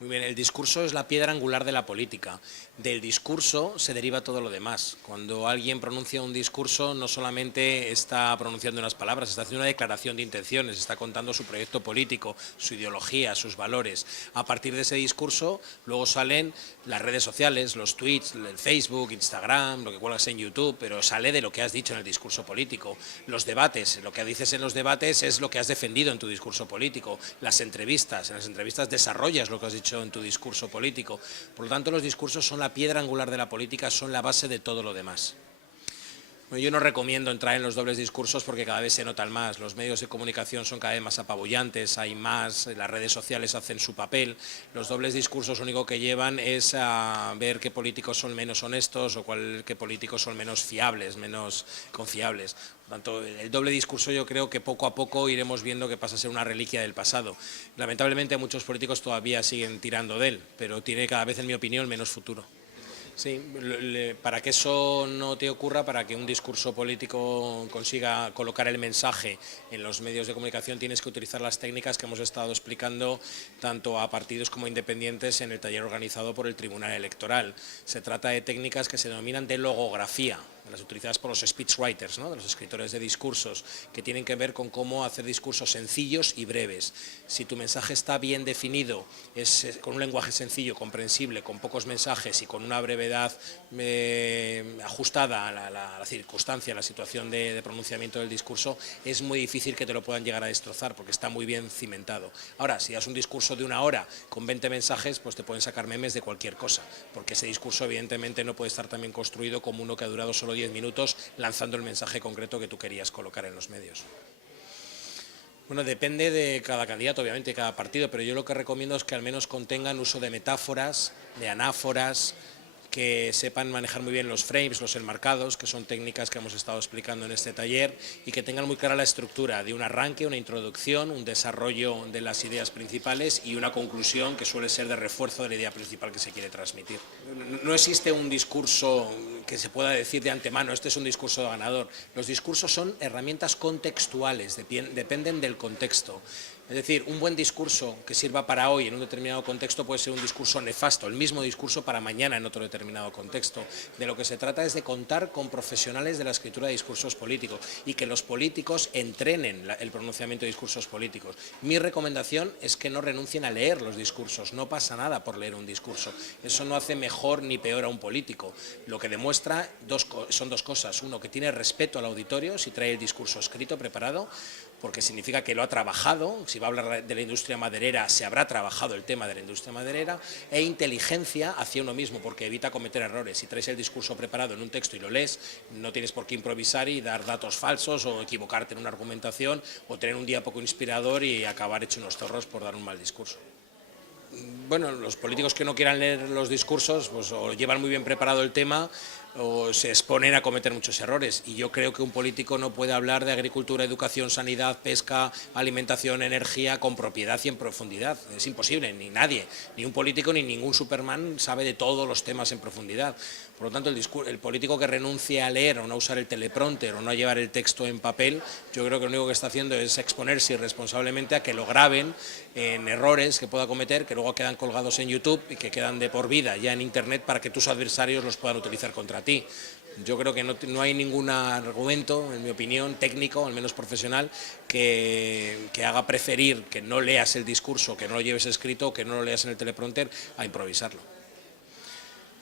Muy bien, el discurso es la piedra angular de la política. Del discurso se deriva todo lo demás. Cuando alguien pronuncia un discurso, no solamente está pronunciando unas palabras, está haciendo una declaración de intenciones, está contando su proyecto político, su ideología, sus valores. A partir de ese discurso, luego salen las redes sociales, los tweets, el Facebook, Instagram, lo que cuelgas en YouTube, pero sale de lo que has dicho en el discurso político. Los debates, lo que dices en los debates es lo que has defendido en tu discurso político. Las entrevistas, en las entrevistas desarrollas lo que has dicho en tu discurso político. Por lo tanto, los discursos son la piedra angular de la política, son la base de todo lo demás. Bueno, yo no recomiendo entrar en los dobles discursos porque cada vez se notan más. Los medios de comunicación son cada vez más apabullantes, hay más, las redes sociales hacen su papel. Los dobles discursos lo único que llevan es a ver qué políticos son menos honestos o qué políticos son menos fiables, menos confiables. Por tanto, el doble discurso yo creo que poco a poco iremos viendo que pasa a ser una reliquia del pasado. Lamentablemente muchos políticos todavía siguen tirando de él, pero tiene cada vez, en mi opinión, menos futuro. Sí, para que eso no te ocurra, para que un discurso político consiga colocar el mensaje en los medios de comunicación, tienes que utilizar las técnicas que hemos estado explicando tanto a partidos como independientes en el taller organizado por el Tribunal Electoral. Se trata de técnicas que se denominan de logografía, las utilizadas por los speechwriters, ¿no?, de los escritores de discursos, que tienen que ver con cómo hacer discursos sencillos y breves. Si tu mensaje está bien definido, con un lenguaje sencillo, comprensible, con pocos mensajes y con una brevedad ajustada a la circunstancia, a la situación de pronunciamiento del discurso, es muy difícil que te lo puedan llegar a destrozar porque está muy bien cimentado. Ahora, si das un discurso de 1 hora con 20 mensajes, pues te pueden sacar memes de cualquier cosa, porque ese discurso evidentemente no puede estar tan bien construido como uno que ha durado solo 10 minutos lanzando el mensaje concreto que tú querías colocar en los medios. Bueno, depende de cada candidato, obviamente, de cada partido, pero yo lo que recomiendo es que al menos contengan uso de metáforas, de anáforas, que sepan manejar muy bien los frames, los enmarcados, que son técnicas que hemos estado explicando en este taller, y que tengan muy clara la estructura de un arranque, una introducción, un desarrollo de las ideas principales y una conclusión que suele ser de refuerzo de la idea principal que se quiere transmitir. No existe un discurso que se pueda decir de antemano, este es un discurso ganador. Los discursos son herramientas contextuales, dependen del contexto. Es decir, un buen discurso que sirva para hoy en un determinado contexto puede ser un discurso nefasto, el mismo discurso para mañana en otro determinado contexto. De lo que se trata es de contar con profesionales de la escritura de discursos políticos y que los políticos entrenen el pronunciamiento de discursos políticos. Mi recomendación es que no renuncien a leer los discursos, no pasa nada por leer un discurso. Eso no hace mejor ni peor a un político. Lo que demuestra son dos cosas. Uno, que tiene respeto al auditorio si trae el discurso escrito, preparado, porque significa que lo ha trabajado. Si va a hablar de la industria maderera, se habrá trabajado el tema de la industria maderera, e inteligencia hacia uno mismo, porque evita cometer errores. Si traes el discurso preparado en un texto y lo lees, no tienes por qué improvisar y dar datos falsos o equivocarte en una argumentación o tener un día poco inspirador y acabar hecho unos zorros por dar un mal discurso. Bueno, los políticos que no quieran leer los discursos, pues o llevan muy bien preparado el tema o se exponen a cometer muchos errores. Y yo creo que un político no puede hablar de agricultura, educación, sanidad, pesca, alimentación, energía con propiedad y en profundidad. Es imposible, ni nadie, ni un político ni ningún Superman sabe de todos los temas en profundidad. Por lo tanto, el político que renuncie a leer o no a usar el teleprompter o no a llevar el texto en papel, yo creo que lo único que está haciendo es exponerse irresponsablemente a que lo graben en errores que pueda cometer, que luego quedan colgados en YouTube y que quedan de por vida ya en Internet para que tus adversarios los puedan utilizar contra ti. Yo creo que no hay ningún argumento, en mi opinión, técnico, al menos profesional, que haga preferir que no leas el discurso, que no lo lleves escrito, que no lo leas en el teleprompter, a improvisarlo.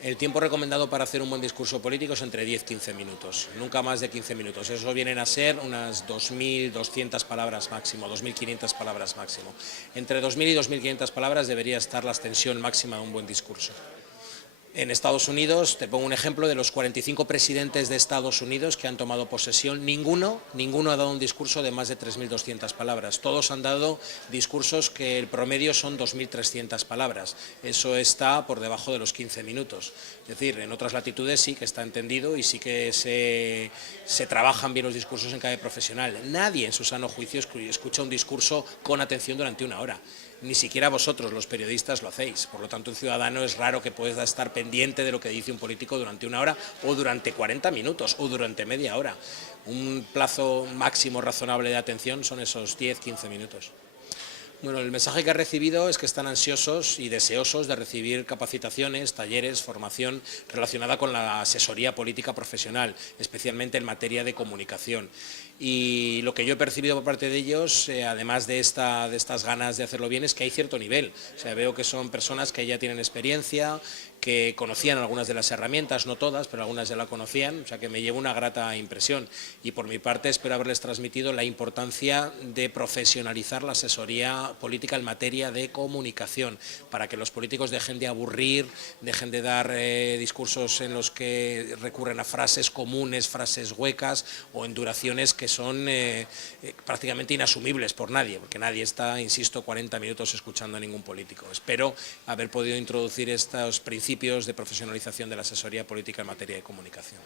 El tiempo recomendado para hacer un buen discurso político es entre 10 y 15 minutos, nunca más de 15 minutos. Eso vienen a ser unas 2.200 palabras máximo, 2.500 palabras máximo. Entre 2.000 y 2.500 palabras debería estar la extensión máxima de un buen discurso. En Estados Unidos, te pongo un ejemplo, de los 45 presidentes de Estados Unidos que han tomado posesión, ninguno ha dado un discurso de más de 3.200 palabras. Todos han dado discursos que el promedio son 2.300 palabras. Eso está por debajo de los 15 minutos. Es decir, en otras latitudes sí que está entendido y sí que se trabajan bien los discursos en cada profesional. Nadie en su sano juicio escucha un discurso con atención durante 1 hora. Ni siquiera vosotros, los periodistas, lo hacéis. Por lo tanto, un ciudadano es raro que pueda estar pendiente de lo que dice un político durante 1 hora o durante 40 minutos o durante media hora. Un plazo máximo razonable de atención son esos 10-15 minutos. Bueno, el mensaje que he recibido es que están ansiosos y deseosos de recibir capacitaciones, talleres, formación relacionada con la asesoría política profesional, especialmente en materia de comunicación. Y lo que yo he percibido por parte de ellos, además de estas ganas de hacerlo bien, es que hay cierto nivel. O sea, veo que son personas que ya tienen experiencia, que conocían algunas de las herramientas, no todas, pero algunas ya la conocían, o sea que me llevo una grata impresión. Y por mi parte espero haberles transmitido la importancia de profesionalizar la asesoría política en materia de comunicación, para que los políticos dejen de aburrir, dejen de dar discursos en los que recurren a frases comunes, frases huecas o en duraciones que son prácticamente inasumibles por nadie, porque nadie está, insisto, 40 minutos escuchando a ningún político. Espero haber podido introducir estos principios de profesionalización de la asesoría política en materia de comunicación.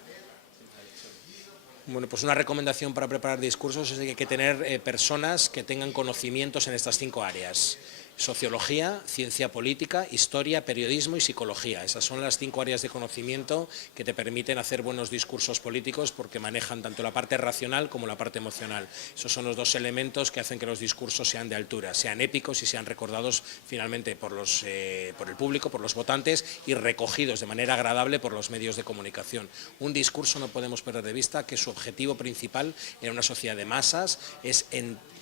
Bueno, pues una recomendación para preparar discursos es que hay que tener personas que tengan conocimientos en estas 5 áreas. Sociología, ciencia política, historia, periodismo y psicología. Esas son las 5 áreas de conocimiento que te permiten hacer buenos discursos políticos porque manejan tanto la parte racional como la parte emocional. Esos son los 2 elementos que hacen que los discursos sean de altura, sean épicos y sean recordados finalmente por el público, por los votantes y recogidos de manera agradable por los medios de comunicación. Un discurso no podemos perder de vista que su objetivo principal en una sociedad de masas es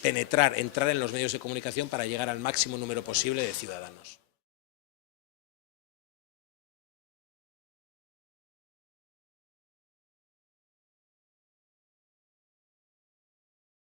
entrar en los medios de comunicación para llegar al máximo número posible de ciudadanos.